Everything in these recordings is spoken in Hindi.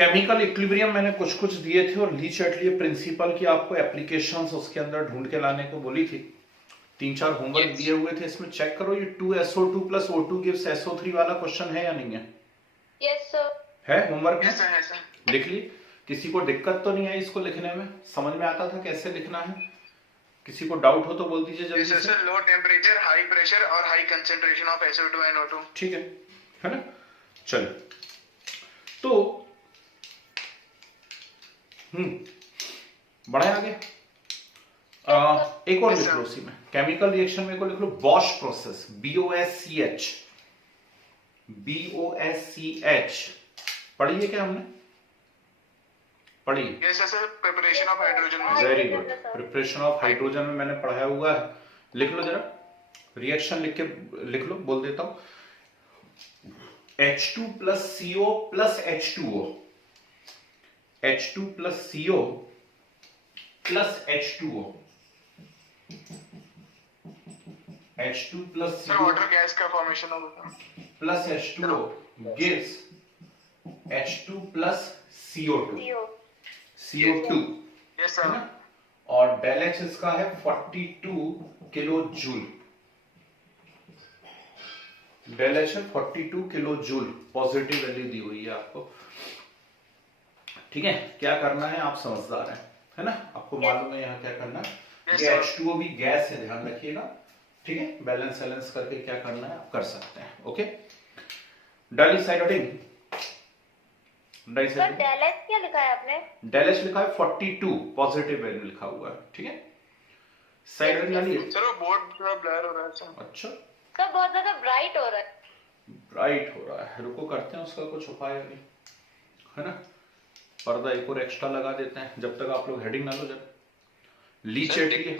केमिकल इक्विलिब्रियम मैंने कुछ कुछ दिए थे और ली-चैटली प्रिंसिपल की आपको एप्लीकेशंस उसके अंदर ढूंढ के लाने को बोली थी। 3-4 होमवर्क दिए हुए थे, इसमें चेक करो ये 2SO2 plus O2 gives SO3 वाला क्वेश्चन है या नहीं है? Yes sir. है होमवर्क में? Yes sir. लिख ली? किसी को दिक्कत तो नहीं आई इसको लिखने में? समझ में आता था कैसे लिखना है? किसी को डाउट हो तो बोल दीजिए जल्दी से। Sir low temperature, high pressure और high concentration of SO2 and O2। ठीक है ना? चलो तो बढ़ाए आगे। एक और लिख लो उसी में, केमिकल रिएक्शन में को लिख लो बॉश प्रोसेस, BOSCH। पढ़ी है क्या हमने? पढ़ी? Yes sir. Preparation of hydrogen में। Very good. Preparation of hydrogen में मैंने पढ़ाया हुआ है, लिख लो जरा। रिएक्शन लिख के लिख लो, बोल देता हूं। H2 plus CO plus H2O, H2 plus CO plus H2O, H2 plus CO water gas का फॉर्मेशन होगा plus H2O gives H2 plus CO2, CO2। Yes sir. और डेल H इसका है 42 किलो जूल। डेल H है 42 किलो जूल, पॉजिटिव वैल्यू दी हुई है आपको। ठीक है, क्या करना है आप समझदार हैं, है ना? आपको मालूम है यहाँ क्या करना है। ये H2O भी गैस है, ध्यान रखिएगा। ठीक है, बैलेंस बैलेंस करके क्या करना है आप कर सकते हैं। ओके, डाइसाइडोडिन। सर डेल H क्या लिखा है आपने? डेल H लिखा है 42, पॉजिटिव वैल्यू लिखा हुआ है। ठीक है, साइडोडिन डालिए। सर वो बोर्ड थोड़ा ब्लर हो रहा है सर। अच्छा सर बहुत ज्यादा ब्राइट हो रहा है। ब्राइट हो रहा है, रुको करते हैं उसका कुछ उपाय अभी, है ना? पर्दा एक और एक्स्ट्रा लगा देते हैं, जब तक आप लोग हेडिंग डालो। जब ली चैटली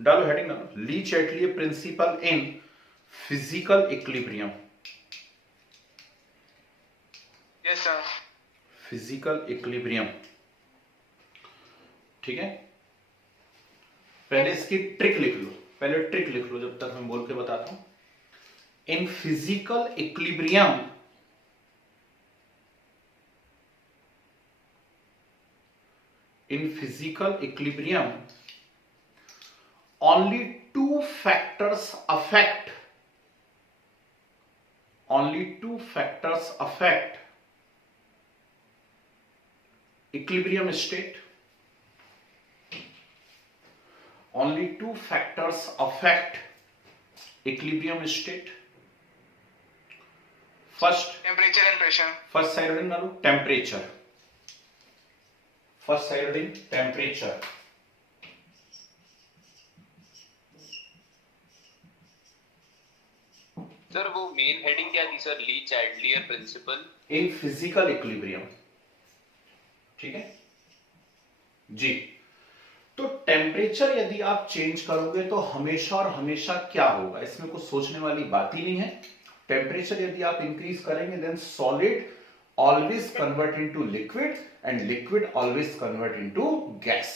डालो, हेडिंग डालो। Le Chatelier principle in physical equilibrium. Yes sir. Physical equilibrium. ठीक है, पहले इसकी ट्रिक लिख लो, पहले ट्रिक लिख लो जब तक मैं बोल के बताता हूं। इन physical equilibrium in physical equilibrium only two factors affect equilibrium state. Only two factors affect equilibrium state. First temperature and pressure. first side heading डालो, temperature. First side heading temperature. Sir वो मेन हेडिंग क्या थी sir? Le Chatelier principle in physical equilibrium. ठीक है जी। तो टेम्परेचर यदि आप चेंज करोगे तो हमेशा और हमेशा क्या होगा, इसमें कुछ सोचने वाली बात ही नहीं है। टेम्परेचर यदि आप इंक्रीज करेंगे then solid always convert into liquid and liquid always convert into gas।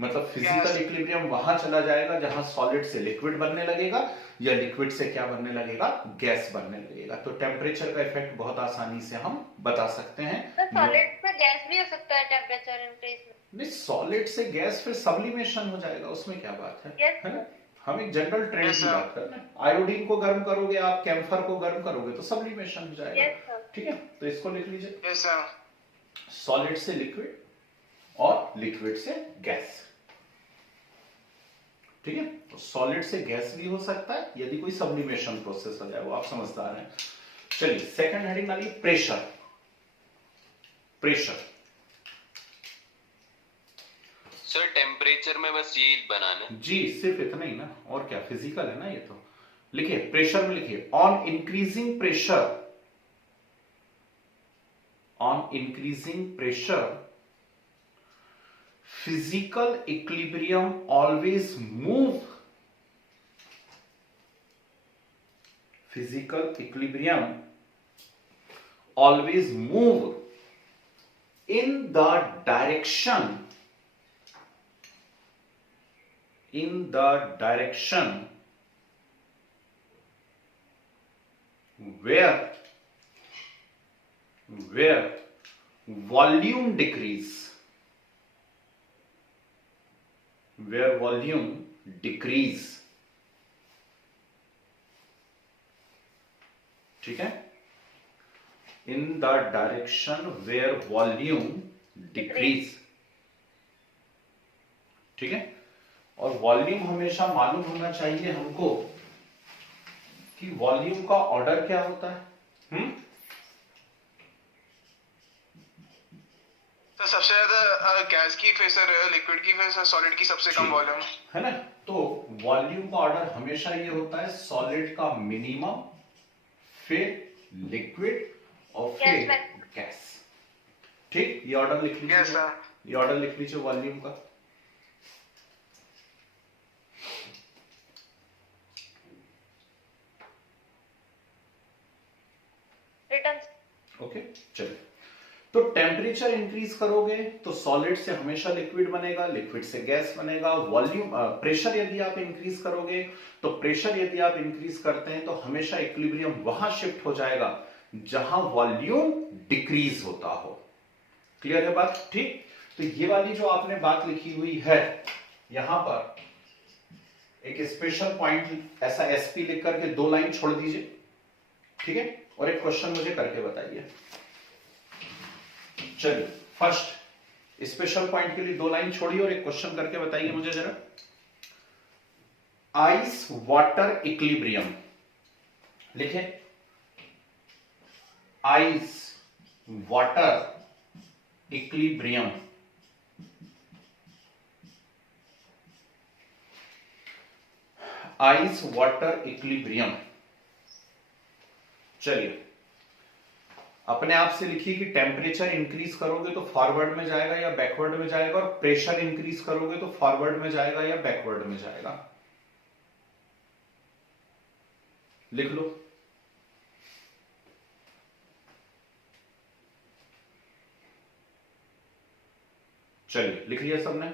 मतलब फिजिकल इक्विलिब्रियम वहां चला जाएगा जहां सॉलिड से लिक्विड बनने लगेगा या लिक्विड से क्या बनने लगेगा, गैस बनने लगेगा। तो टेम्परेचर का इफेक्ट बहुत आसानी से हम बता सकते हैं। सॉलिड से गैस भी हो सकता है टेम्परेचर इंक्रीज में? नहीं, सॉलिड से गैस फिर सब्लिमेशन हो जाएगा, उसमें क्या बात है ना? हम एक जनरल ट्रेंड की बात कर रहे हैं। आयोडीन को गर्म करोगे आप, कैम्फर को गर्म करोगे तो सब्लिमेशन हो जाएगा। ठीक है, तो इसको लिख लीजिए। Yes sir. सॉलिड से लिक्विड और लिक्विड से गैस। ठीक है, तो सॉलिड से गैस भी हो सकता है यदि कोई सब्लिमेशन प्रोसेस हो जाए, वो आप समझदार हैं। चलिए सेकंड हेडिंग डालिए प्रेशर। प्रेशर सर टेम्परेचर में बस ये बनाना जी, सिर्फ इतना ही ना, और क्या, फिजिकल है ना ये तो। लिखिए प्रेशर में, लिखिए on increasing pressure, on increasing pressure physical equilibrium always move, physical equilibrium always move in the direction where volume decrease, where volume decrease, ठीक है, in the direction where volume decrease, ठीक है। और वॉल्यूम हमेशा मालूम होना चाहिए हमको कि वॉल्यूम का ऑर्डर क्या होता है। तो सबसे ज्यादा गैस की फिर सर लिक्विड की फिर सॉलिड की सबसे कम वॉल्यूम है ना। तो वॉल्यूम का ऑर्डर हमेशा ये होता है, सॉलिड का मिनिमम, फिर लिक्विड और फिर गैस। ठीक, ये ऑर्डर लिख लीजिए। Yes sir. ये ऑर्डर लिख लीजिए वॉल्यूम का। रिटर्न। ओके, चलिए। तो टेम्परेचर इंक्रीज करोगे तो सॉलिड से हमेशा लिक्विड बनेगा, लिक्विड से गैस बनेगा। वॉल्यूम प्रेशर यदि आप इंक्रीज करोगे तो प्रेशर यदि आप इंक्रीज करते हैं तो हमेशा इक्विलिब्रियम वहां शिफ्ट हो जाएगा जहां वॉल्यूम डिक्रीज होता हो। क्लियर है बात? ठीक। तो ये वाली जो आपने बात लिखी हुई है, यहां पर एक स्पेशल पॉइंट ऐसा एसपी लिख करके 2 लाइन छोड़ दीजिए, ठीक है, और एक क्वेश्चन मुझे करके बताइए। चलिए, फर्स्ट स्पेशल पॉइंट के लिए 2 लाइन छोड़िए और एक क्वेश्चन करके बताइए मुझे जरा। आइस वाटर इक्विलिब्रियम लिखे। Ice water equilibrium, ice water equilibrium. चलिए, अपने आप से लिखिए कि टेम्परेचर इंक्रीज करोगे तो फॉरवर्ड में जाएगा या बैकवर्ड में जाएगा, और प्रेशर इंक्रीज करोगे तो फॉरवर्ड में जाएगा या बैकवर्ड में जाएगा। लिख लो। चलिए, लिख लिया सबने?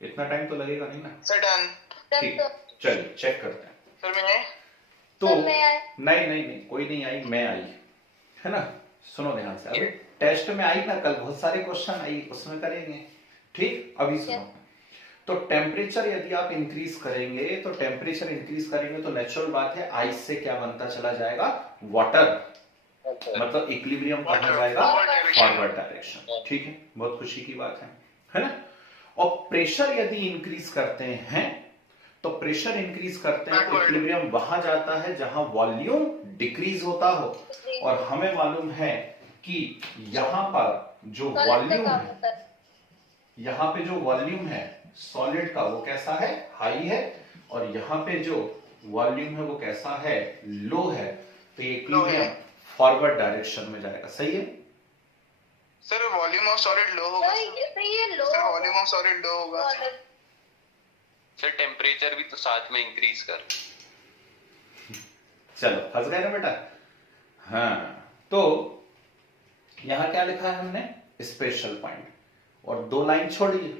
इतना टाइम तो लगेगा नहीं ना? Sir done. ठीक, चलिए चेक करते हैं। सर मैं तो सर, मैं आई। नहीं, कोई नहीं आई, मैं आई, है ना। सुनो ध्यान से, अभी टेस्ट में आई ना, कल बहुत सारे क्वेश्चन आई, उसमें करेंगे। ठीक, अभी सुनो। तो टेम्परेचर यदि आप इंक्रीज करेंगे तो टेम्परेचर इंक्रीज करेंगे तो नेचुरल बात है आइस से क्या बनता चला जाएगा? वाटर। मतलब इक्विलिब्रियम कहां जाएगा? Forward direction. ठीक है, बहुत खुशी की बात है ना। और प्रेशर यदि इंक्रीज करते हैं तो प्रेशर इंक्रीज करते हैं तो इक्विलिब्रियम वहां जाता है जहां वॉल्यूम डिक्रीज होता हो। और हमें मालूम है कि यहां पर जो वॉल्यूम है, यहां पे जो वॉल्यूम है सॉलिड का वो कैसा है? हाई है। और यहां पे जो वॉल्यूम है वो कैसा है? लो है। तो ये इक्विलिब्रियम फॉरवर्ड डायरेक्शन में जाएगा। सही है सर? वॉल्यूम ऑफ सॉलिड लो होगा। सही है, लो। सर वॉल्यूम ऑफ सॉलिड लो होगा। सर टेम्परेचर भी तो साथ में इंक्रीज कर। चलो, फंस गए ना बेटा? हाँ, तो यहां क्या लिखा है हमने? स्पेशल पॉइंट, और 2 लाइन छोड़िए,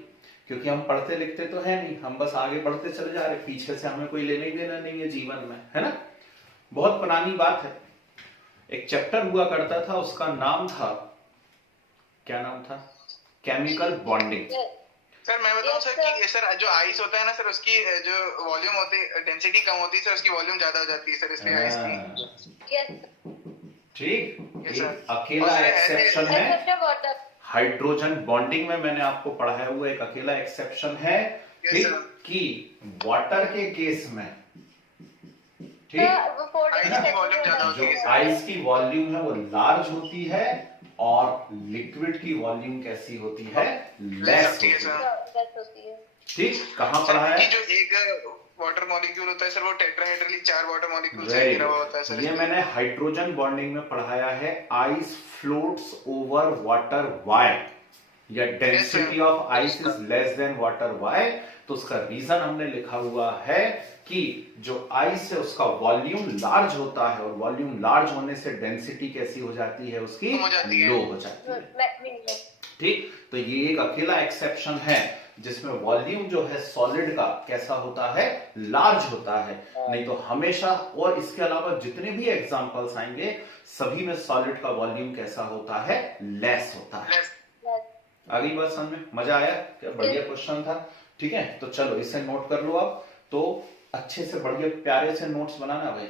क्योंकि हम पढ़ते लिखते तो है नहीं, हम बस आगे बढ़ते चले जा रहे, पीछे से हमें कोई लेने देना नहीं है जीवन में, है ना। बहुत पुरानी बात है। एक चैप्टर हुआ करता था, उसका नाम था, क्या नाम था? Chemical bonding. सर मैं बताऊं सर कि सर जो आइस होता है ना सर, उसकी जो वॉल्यूम होती है, डेंसिटी कम होती है सर, उसकी वॉल्यूम ज्यादा हो जाती है सर, इसलिए आइस की। ठीक, Yes, sir. अकेला और एक्सेप्शन है वाटर। हाइड्रोजन बॉन्डिंग में, मैंने आपको पढ़ाया हुआ एक अकेला एक्सेप्शन है। Yes, ठीक, sir. कि वाटर के केस में, ठीक, आइस की वॉल्यूम ज्यादा होती जो है। आइस की वॉल्यूम है वो लार्ज होती है और लिक्विड की वॉल्यूम कैसी होती है? लेस होती है। ठीक, कहां पढ़ाया है? जो एक वाटर मॉलिक्यूल होता है सर, वो टेट्राहेड्रली 4 वाटर मॉलिक्यूल से Very घिरा हुआ good. होता है सर। ये मैंने हाइड्रोजन बॉन्डिंग में पढ़ाया है। Ice floats over water why, या density of ice is less than water why. तो उसका रीजन हमने लिखा हुआ है कि जो आइस है उसका वॉल्यूम लार्ज होता है, और वॉल्यूम लार्ज होने से डेंसिटी कैसी हो जाती है? उसकी लो हो जाती है। ठीक, तो ये एक अकेला एक्सेप्शन है जिसमें वॉल्यूम जो है सॉलिड का कैसा होता है, लार्ज होता है। नहीं तो हमेशा, और इसके अलावा जितने भी एग्जांपल्स आएंगे सभी में सॉलिड का वॉल्यूम कैसा होता है, लेस होता है। अगली बात समझ में, मजा आया क्या? बढ़िया क्वेश्चन था। ठीक है, तो चलो इसे नोट कर लो आप। तो अच्छे से बढ़िया प्यारे से नोट्स बनाना भाई।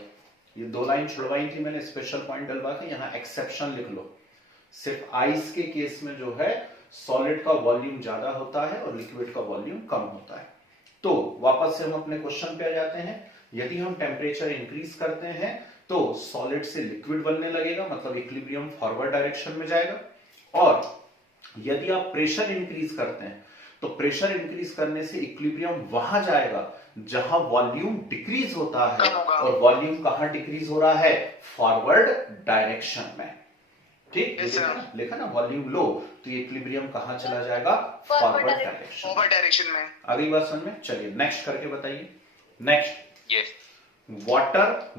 ये 2 लाइन छुड़वाई थी मैंने स्पेशल पॉइंट डलवा के, यहाँ एक्सेप्शन लिख लो। सिर्फ आइस के केस में जो है सॉलिड का वॉल्यूम ज्यादा होता है और लिक्विड का वॉल्यूम कम होता है। तो वापस से हम अपने क्वेश्चन पे आ जाते हैं। यदि हम टेम्परेचर इंक्रीज करते हैं तो सॉलिड से लिक्विड बनने लगेगा, मतलब इक्विलिब्रियम फॉरवर्ड डायरेक्शन में जाएगा। और यदि आप प्रेशर इंक्रीज करते हैं तो प्रेशर इंक्रीज करने से इक्विलिब्रियम वहां जाएगा जहां वॉल्यूम डिक्रीज होता है। और वॉल्यूम कहां डिक्रीज हो रहा है, फॉरवर्ड डायरेक्शन में। ठीक, लिखा ना वॉल्यूम लो, तो इक्विलिब्रियम कहां चला जाएगा, फॉरवर्ड डायरेक्शन में। अगली बात समझ में, चलिए नेक्स्ट करके बताइए। Next, yes,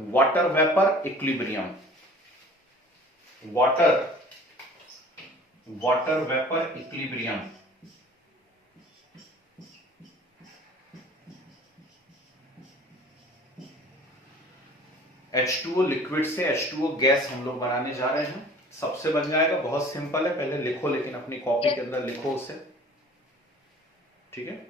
water vapour equilibrium. Water vapour equilibrium. H2O liquid से H2O गैस हम लोग बनाने जा रहे हैं। सबसे बन जाएगा, बहुत सिंपल है, पहले लिखो, लेकिन अपनी कॉपी के अंदर लिखो उसे। ठीक है,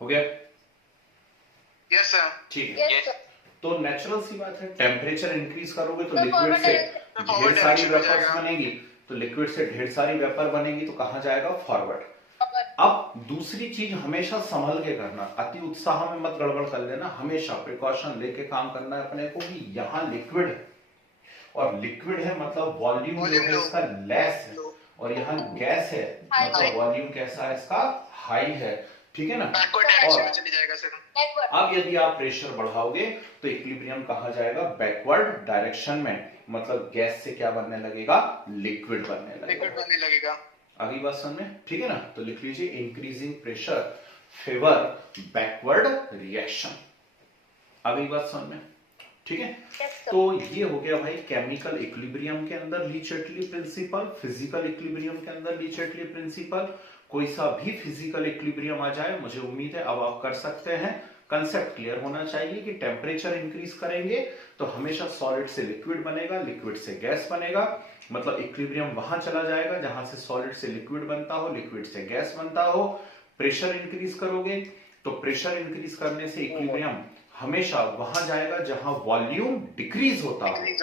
हो गया? Yes sir. ठीक है, Yes, sir. तो नेचुरल सी बात है, टेम्परेचर इंक्रीज करोगे तो तो लिक्विड से forward ढेर सारी direction में वेपर्स जाएगा। बनेगी। तो लिक्विड से ढेर सारी वेपर बनेगी तो कहां जाएगा, फॉरवर्ड। अब दूसरी चीज हमेशा संभल के करना, अति उत्साह में मत गड़बड़ कर लेना, हमेशा प्रिकॉशन लेके काम करना है अपने को कि यहाँ लिक्विड है, और लिक्विड है मतलब वॉल्यूम जो है इसका लेस है, और यहाँ गैस है मतलब वॉल्यूम कैसा है इसका, हाई है। ठीक है ना? बैकवर्ड डायरेक्शन में चली जाएगा सर। Backward. अब यदि आप प्रेशर बढ़ाओगे तो इक्विलिब्रियम कहां जाएगा, बैकवर्ड डायरेक्शन में, मतलब गैस से क्या बनने लगेगा, लिक्विड बनने लगेगा। अगली बात समझ में, ठीक है ना? तो लिख लीजिए, increasing pressure favour backward reaction. अगली बात समझ में, ठीक है? Yes, sir. तो ये हो गया भाई केमिकल इक्विलिब्रियम के अंदर ली चटली प्रिंसिपल, फिजिकल इक्विलिब्रियम के अंदर ली चटली प्रिंसिपल। कोई सा भी फिजिकल इक्विलिब्रियम आ जाए, मुझे उम्मीद है अब आप कर सकते हैं। कंसेप्ट क्लियर होना चाहिए कि टेम्परेचर इंक्रीज करेंगे तो हमेशा सॉलिड से लिक्विड बनेगा, लिक्विड से गैस बनेगा, मतलब इक्विलिब्रियम वहां चला जाएगा जहां से सॉलिड से लिक्विड बनता हो, लिक्विड से गैस बनता हो। प्रेशर इंक्रीज करोगे तो प्रेशर इंक्रीज करने से इक्विलिब्रियम हमेशा वहां जाएगा जहां वॉल्यूम डिक्रीज होता है।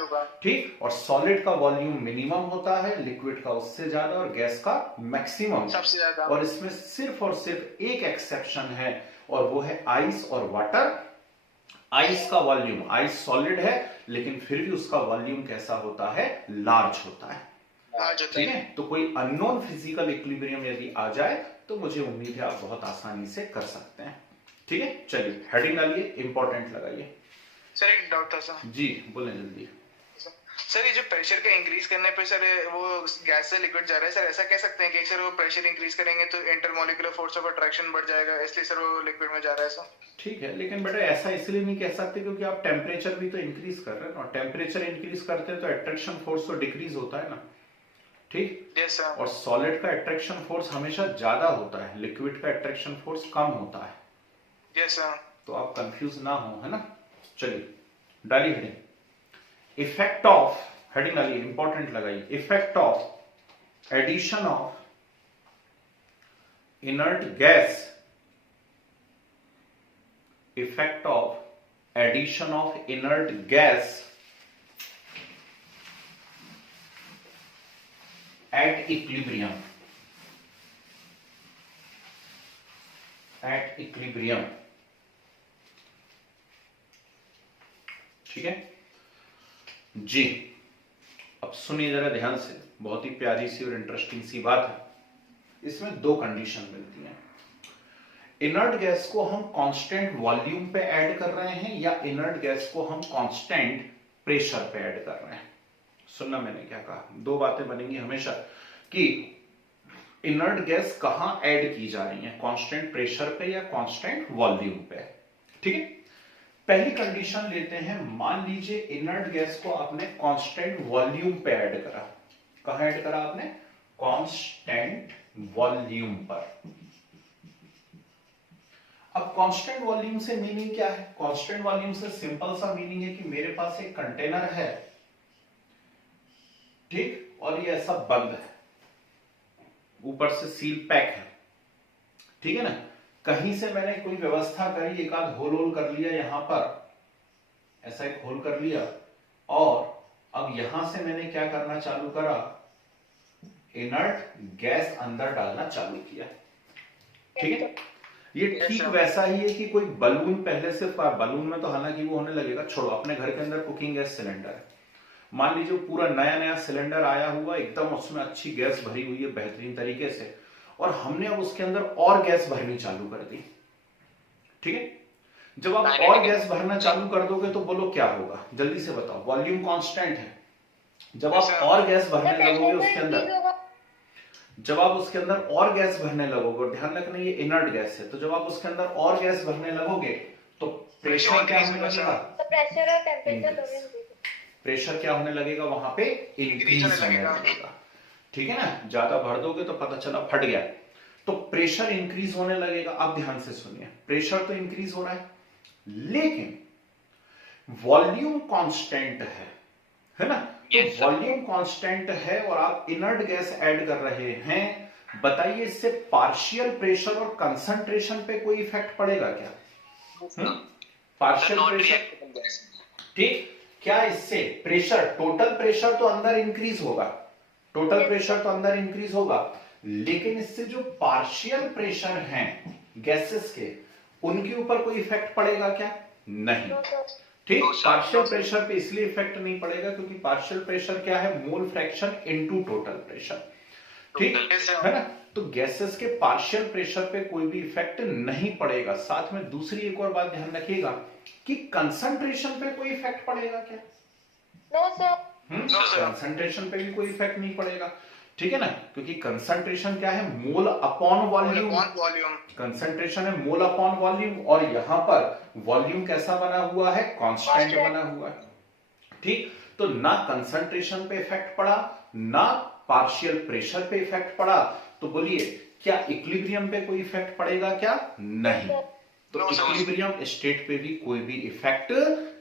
ठीक, और सॉलिड का वॉल्यूम मिनिमम होता है, लिक्विड का उससे ज्यादा और गैस का मैक्सिमम सबसे ज्यादा। और इसमें सिर्फ और सिर्फ एक एक्सेप्शन है और वो है आइस और वाटर। आइस का वॉल्यूम, आइस सॉलिड है लेकिन फिर भी उसका वॉल्यूम कैसा होता है, लार्ज होता है। ठीक है, तो कोई अननोन फिजिकल इक्विलिब्रियम यदि आ जाए तो मुझे उम्मीद है आप बहुत आसानी से कर सकते हैं। ठीक है, चलिए हेडिंग डालिए, इंपॉर्टेंट लगाइए। सर एक डाउट था सर। जी बोले जल्दी। सर ये जो प्रेशर का इंक्रीज करने पे सर वो गैस से लिक्विड जा रहा है, सर ऐसा कह सकते हैं कि सर वो प्रेशर इंक्रीज करेंगे तो इंटरमोलिकुलर फोर्स ऑफ अट्रैक्शन बढ़ जाएगा, इसलिए सर वो लिक्विड में जा रहा है सर? ठीक है, लेकिन बेटा ऐसा इसलिए नहीं कह सकते क्योंकि आप टेम्परेचर भी तो इंक्रीज कर रहे हैं ना। टेम्परेचर इंक्रीज करते हैं तो अट्रैक्शन फोर्स तो डिक्रीज होता है ना। ठीक, यस सर। और सॉलिड का अट्रैक्शन फोर्स हमेशा ज्यादा होता है, लिक्विड का अट्रैक्शन फोर्स कम होता है। Yes sir. तो आप कंफ्यूज ना हो, है ना। चलिए डालिए हेडिंग। इफेक्ट ऑफ, हेडिंग डालिए, इंपॉर्टेंट लगाइए। Effect of addition of inert gas, effect of addition of inert gas at equilibrium, at equilibrium। ठीक है जी, अब सुनिए जरा ध्यान से, बहुत ही प्यारी सी और इंटरेस्टिंग सी बात है। इसमें दो कंडीशन मिलती हैं। इनर्ट गैस को हम कांस्टेंट वॉल्यूम पे ऐड कर रहे हैं या इनर्ट गैस को हम कांस्टेंट प्रेशर पे ऐड कर रहे हैं। सुनना मैंने क्या कहा, दो बातें बनेंगी हमेशा कि इनर्ट गैस कहां ऐड की जा रही है, कांस्टेंट प्रेशर पे या कांस्टेंट वॉल्यूम पे। ठीक है, पहली कंडीशन लेते हैं, मान लीजिए इनर्ट गैस को आपने कांस्टेंट वॉल्यूम पे ऐड करा। कहां ऐड करा आपने? कांस्टेंट वॉल्यूम पर। अब कांस्टेंट वॉल्यूम से मीनिंग क्या है? कांस्टेंट वॉल्यूम से सिंपल सा मीनिंग है कि मेरे पास एक कंटेनर है, ठीक, और ये ऐसा बंद है, ऊपर से सील पैक है, ठीक है ना। कहीं से मैंने कोई व्यवस्था करी, एक आध होल कर लिया यहां पर, ऐसा एक होल कर लिया, और अब यहां से मैंने क्या करना चालू करा, इनर्ट गैस अंदर डालना चालू किया। ठीक है, ये ठीक वैसा ही है कि कोई बलून पहले से, बलून में तो हालांकि वो होने लगेगा, छोड़ो, अपने घर के अंदर कुकिंग गैस सिलेंडर है, मान लीजिए पूरा नया नया सिलेंडर आया हुआ एकदम, उसमें अच्छी गैस भरी हुई है बेहतरीन तरीके से, और हमने अब उसके अंदर और गैस भरनी चालू कर दी। ठीक है, जब आप और गैस भरना चालू कर दोगे तो बोलो क्या होगा, जल्दी से बताओ। वॉल्यूम कांस्टेंट है, जब आप और गैस भरने लगोगे उसके अंदर, जब आप उसके अंदर और गैस भरने लगोगे, ध्यान रखना ये इनर्ट गैस है, तो जब आप उसके अंदर और गैस भरने लगोगे तो प्रेशर क्या होने लगेगा? प्रेशर और टेम्परेचर दोनों increase। प्रेशर क्या होने लगेगा वहां पे? इंक्रीज होने लगेगा। ठीक है ना, ज्यादा भर दोगे तो पता चला फट गया, तो प्रेशर इंक्रीज होने लगेगा। अब ध्यान से सुनिए, प्रेशर तो इंक्रीज हो रहा है, लेकिन वॉल्यूम कांस्टेंट है ना। तो वॉल्यूम कांस्टेंट है और आप इनर्ट गैस ऐड कर रहे हैं, बताइए इससे पार्शियल प्रेशर और कंसंट्रेशन पे कोई इफेक्ट पड़ेगा क्या? पार्शियल प्रेशर, ठीक, क्या इससे प्रेशर, टोटल प्रेशर तो अंदर इंक्रीज होगा, टोटल प्रेशर तो अंदर इंक्रीज होगा, लेकिन इससे जो पार्शियल प्रेशर हैं गैसेस के, उनके ऊपर कोई इफेक्ट पड़ेगा क्या? नहीं। ठीक, पार्शियल प्रेशर पे इसलिए इफेक्ट नहीं पड़ेगा क्योंकि पार्शियल प्रेशर क्या है? Mole fraction into total pressure. ठीक है ना, तो गैसेस के पार्शियल प्रेशर पे कोई भी इफेक्ट नहीं पड़ेगा। साथ में दूसरी एक और बात ध्यान रखिएगा कि कंसंट्रेशन पे कोई इफेक्ट पड़ेगा क्या? No sir. कंसंट्रेशन पे भी कोई इफेक्ट नहीं पड़ेगा, ठीक है ना, क्योंकि कंसंट्रेशन क्या है? Mole upon volume. कंसंट्रेशन है मोल अपॉन वॉल्यूम, और यहां पर वॉल्यूम कैसा बना हुआ है? कांस्टेंट बना हुआ है। ठीक, तो ना कंसंट्रेशन पे इफेक्ट पड़ा, ना पार्शियल प्रेशर पे इफेक्ट पड़ा, तो बोलिए क्या इक्विलिब्रियम पे कोई इफेक्ट पड़ेगा क्या? नहीं। तो इक्विलिब्रियम स्टेट पे भी कोई भी इफेक्ट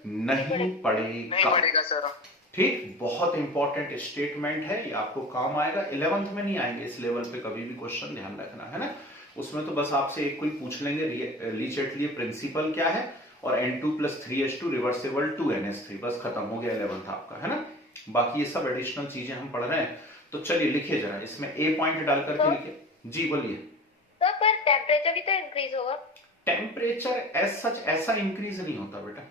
नहीं पड़ेगा सर। ठीक, बहुत इंपॉर्टेंट स्टेटमेंट है, ये आपको काम आएगा। 11th में नहीं आएंगे इस लेवल पे कभी भी क्वेश्चन, ध्यान रखना है ना। उसमें तो बस आपसे एक कोई पूछ लेंगे, लीच एट लिए प्रिंसिपल क्या है, और N2 + 3H2 रिवर्सिबल 2NH3, बस खत्म हो गया 11th आपका, है ना। बाकी ये सब एडिशनल चीजें हम पढ़ रहे हैं, तो चलिए लिखिए जरा, इसमें ए पॉइंट डाल करके लिखिए। जी बोलिए। सर पर टेम्परेचर भी तो इंक्रीज होगा। टेम्परेचर एज सच ऐसा इंक्रीज नहीं होता बेटा,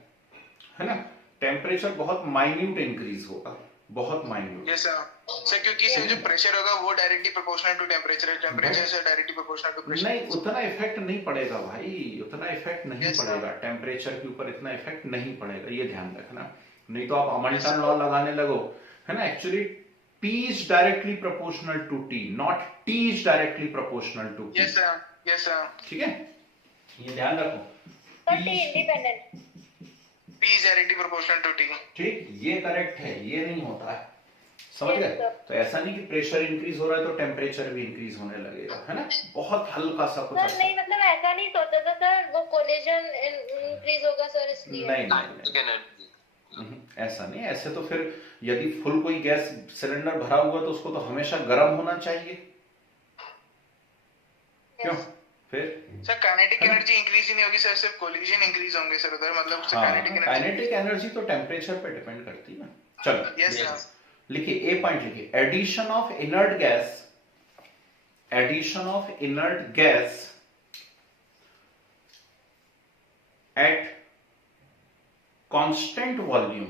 है ना। टेम्परेचर बहुत माइन्यूट इंक्रीज होगा, बहुत माइन्यूट। यस सर, क्योंकि से जो प्रेशर होगा वो डायरेक्टली प्रोपोर्शनल टू टेम्परेचर है, टेम्परेचर से डायरेक्टली प्रोपोर्शनल टू प्रेशर। नहीं, उतना इफेक्ट नहीं पड़ेगा भाई, उतना इफेक्ट नहीं पड़ेगा, टेम्परेचर के ऊपर इतना इफेक्ट नहीं पड़ेगा, ये ध्यान रखना। नहीं तो आप अमल्टन लॉ लगाने लगो, है ना। Actually P is directly proportional to T, not T is directly proportional to P. Yes sir, yes sir. ठीक है, ये ध्यान रखो। Sir T independent. P is directly proportional to T. ठीक, ये करेक्ट है, ये नहीं होता है, समझ गए। तो ऐसा नहीं कि प्रेशर इंक्रीज हो रहा है तो टेम्परेचर भी इंक्रीज होने लगेगा, है ना। बहुत हल्का सा कुछ। सर नहीं, मतलब ऐसा नहीं सोचा था सर, वो कोलिजन इंक्रीज होगा सर इसलिए। नहीं, ऐसा नहीं। ऐसे तो फिर यदि फुल कोई गैस सिलेंडर भरा हुआ तो उसको तो हमेशा गर्म होना चाहिए, क्यों? फिर सर काइनेटिक एनर्जी इंक्रीज ही नहीं होगी सर, सिर्फ कोलिजन इंक्रीज होंगे सर उधर, मतलब काइनेटिक एनर्जी तो टेम्परेचर पे डिपेंड करती है ना। चलो यस सर, लिखिए ए पॉइंट लिखिए, addition of inert gas, addition of inert gas at constant volume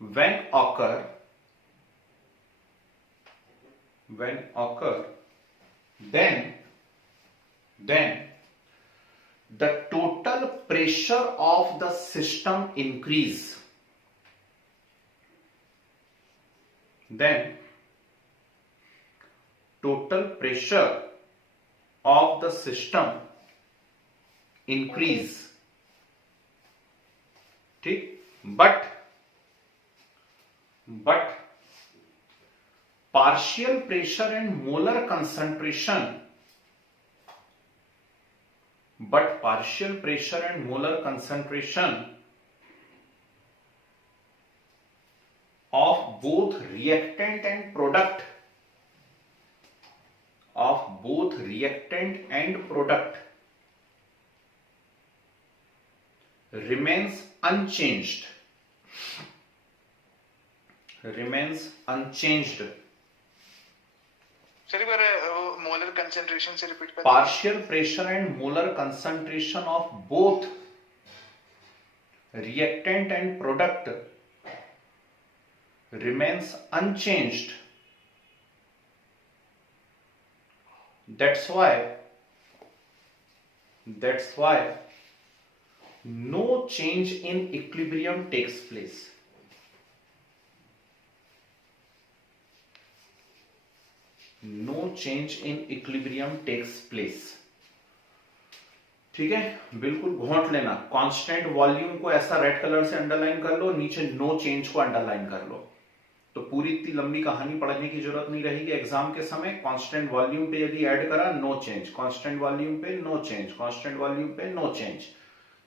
when occur then the total pressure of the system increase, then total pressure of the system increase. ठीक, but partial pressure and molar concentration, of both reactant and product remains unchanged. Sir एक बार वो मोलर कंसंट्रेशन से रिपीट कर Partial pressure and molar concentration of both reactant and product remains unchanged. That's why no change in equilibrium takes place. No change in equilibrium takes place. ठीक है, बिल्कुल घोंट लेना. कांस्टेंट वॉल्यूम को ऐसा रेड कलर से अंडरलाइन कर लो, नीचे नो चेंज को अंडरलाइन कर लो, तो पूरी इतनी लंबी कहानी पढ़ने की जरूरत नहीं रहेगी एग्जाम के समय. कांस्टेंट वॉल्यूम पे यदि ऐड करा नो चेंज, कांस्टेंट वॉल्यूम पे नो चेंज, कांस्टेंट वॉल्यूम पे नो चेंज.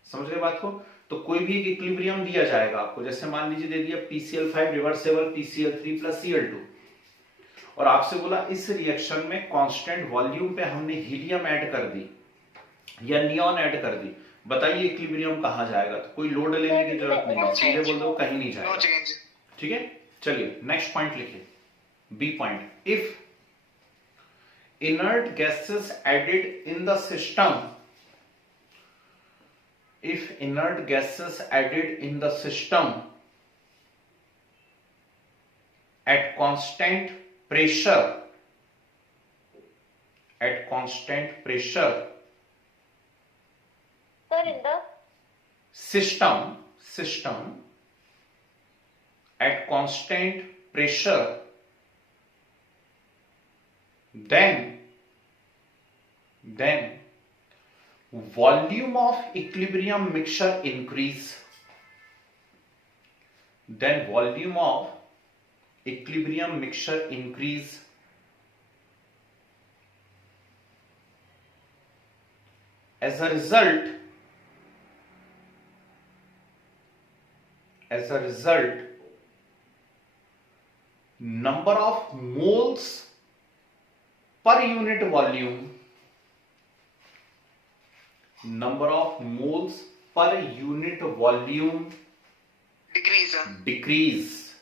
समझ गए बात को? तो कोई भी एक इक्विलिब्रियम दिया जाएगा आपको, जैसे मान लीजिए दे दिया PCl5 reversible PCl3 plus Cl2, और आपसे बोला इस रिएक्शन में कांस्टेंट वॉल्यूम पे हमने हीलियम ऐड कर दी या नियॉन ऐड कर दी, बताइए इक्विलिब्रियम कहां जाएगा? तो कोई लोड लेने की जरूरत नहीं है, सीधे बोल दो कहीं नहीं जाएगा. ठीक है, चलिए नेक्स्ट पॉइंट लिखिए, B point. If inert gases added in the system, at constant pressure, Sir, in the system at constant pressure, then volume of equilibrium mixture increase. As a result, number of moles per unit volume decrease.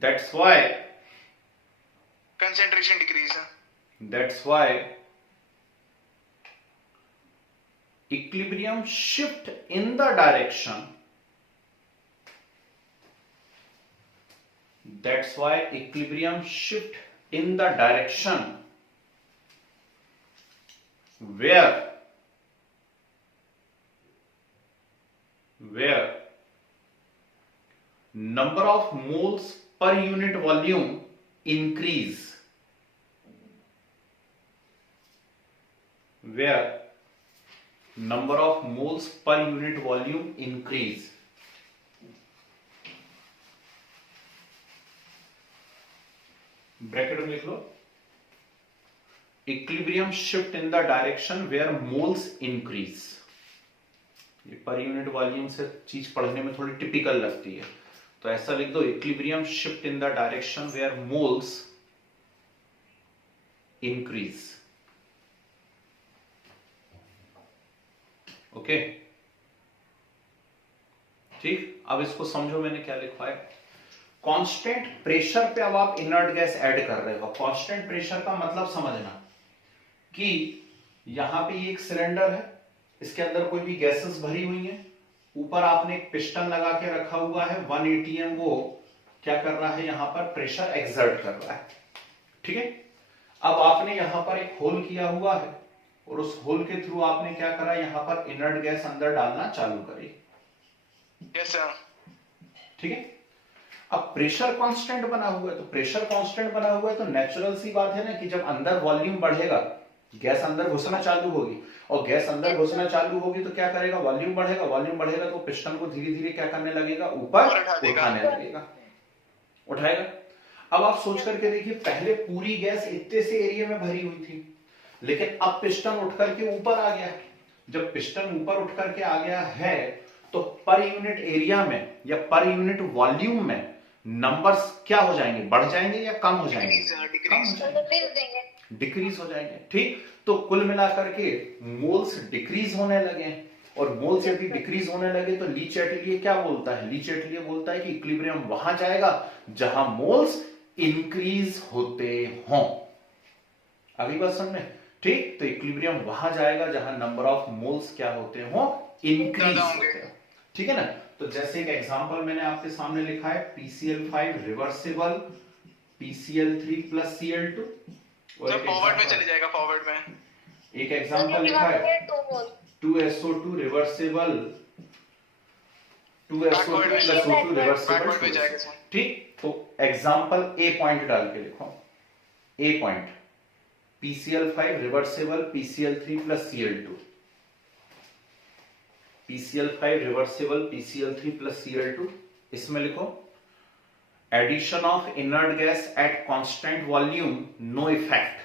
That's why concentration decrease. equilibrium shift in the direction. Where number of moles per unit volume increase. Bracket में लिख लो, equilibrium shift in the direction where moles increase. ये पर यूनिट वॉल्यूम से चीज पढ़ने में थोड़ी टिपिकल लगती है, तो ऐसा लिख दो, equilibrium shift in the direction where moles increase. Okay, ठीक. अब इसको समझो मैंने क्या लिखा है. कांस्टेंट प्रेशर पे अब आप इनर्ट गैस ऐड कर रहे हो. कांस्टेंट प्रेशर का मतलब समझना कि यहां पे ये एक सिलेंडर है, इसके अंदर कोई भी गैसेस भरी हुई हैं, ऊपर आपने एक पिस्टन लगा के रखा हुआ है, 1 atm वो क्या कर रहा है, यहां पर प्रेशर एक्सर्ट कर रहा है. ठीक है, अब आपने यहां पर एक होल किया हुआ है और उस होल के थ्रू आपने क्या करा, यहां पर इनर्ट गैस अंदर डालना चालू करी। Yes sir. ठीक है, अब प्रेशर कांस्टेंट बना हुआ है, तो प्रेशर कांस्टेंट बना हुआ है तो नेचुरल सी बात है ना कि जब अंदर वॉल्यूम बढ़ेगा, गैस अंदर घुसना चालू होगी, और गैस अंदर घुसना चालू होगी तो क्या करेगा, वॉल्यूम बढ़ेगा, वॉल्यूम बढ़ेगा तो पिस्टन को धीरे धीरे क्या करने लगेगा, ऊपर उठाने लगेगा, उठाएगा। अब आप सोच करके देखिए, पहले पूरी गैस इतने से एरिया में भरी हुई थी, लेकिन अब पिस्टन उठ करके ऊपर आ गया। जब पिस्टन ऊपर उठ करके आ गया है तो पर यूनिट एरिया में या पर यूनिट वॉल्यूम में नंबर्स क्या हो जाएंगे, बढ़ जाएंगे या कम हो जाएंगे, डिक्रीज हो जाएंगे। ठीक, तो कुल मिलाकर के मोल्स डिक्रीज होने लगे, और मोल्स यदि डिक्रीज होने लगे तो ली चैटलिए क्या बोलता है, ली चैटलिए बोलता है कि इक्विलिब्रियम वहां जाएगा जहां मोल्स इंक्रीज होते हों। अगली बात समझ में? ठीक, तो इक्विलिब्रियम वहां जाएगा जहां नंबर ऑफ मोल्स क्या होते हो, इंक्रीज होते हैं। ठीक है ना, तो जैसे एक एग्जांपल मैंने आपके सामने लिखा है, PCl5 reversible PCl3 plus Cl2, और फॉरवर्ड में चले जाएगा, फॉरवर्ड में एक एग्जांपल लिखा है 2SO2 reversible 2SO2 plus O2 reversible. ठीक, तो एग्जांपल ए पॉइंट डाल के लिखो, A point PCl5 reversible PCl3 plus Cl2, PCl5 reversible PCl3 plus Cl2। इसमें लिखो addition of inert gas at constant volume no effect,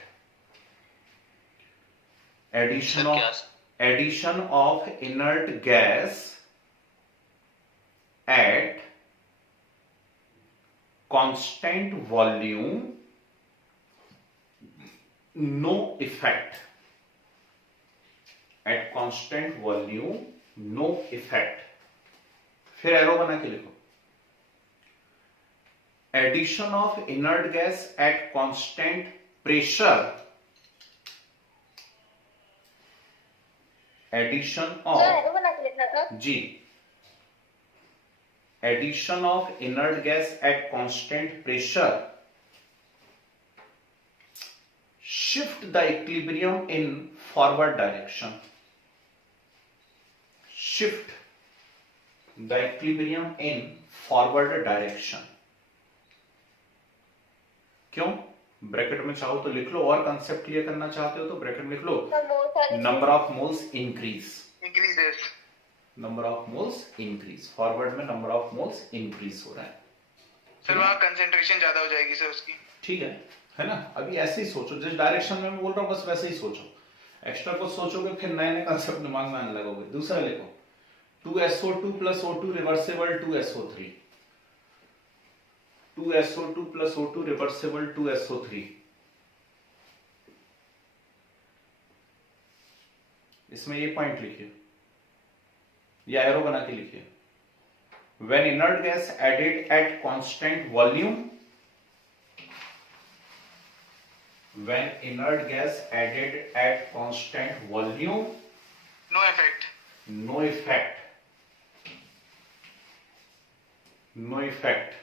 addition of inert gas at constant volume no effect, at constant volume no effect. फिर एरो बना के लिखो, addition of inert gas at constant pressure, addition of जी, addition of inert gas at constant pressure shift the equilibrium in forward direction, shift the equilibrium in forward direction। क्यों? ब्रैकेट में चाहो तो लिख लो, और कंसेप्ट क्लियर करना चाहते हो तो ब्रैकेट में लिख लो, number of moles increase, number of moles increase, forward में नंबर ऑफ मोल्स इंक्रीज हो रहा है सर, वहां कंसेंट्रेशन ज्यादा हो जाएगी सर उसकी। ठीक है ना। अभी ऐसे ही सोचो, जिस डायरेक्शन में मैं बोल रहा हूं बस वैसे ही सोचो, एक्स्ट्रा कुछ सोचोगे फिर नए नए कंसेप्ट दिमाग में आने लगोगे। दूसरा लिखो 2SO2 plus O2 reversible 2SO3, 2SO2 plus O2 reversible 2SO3। इसमें ये पॉइंट लिखिए या एरो बना के लिखिए, when inert gas added at constant volume, when inert gas added at constant volume no effect, no effect, no effect।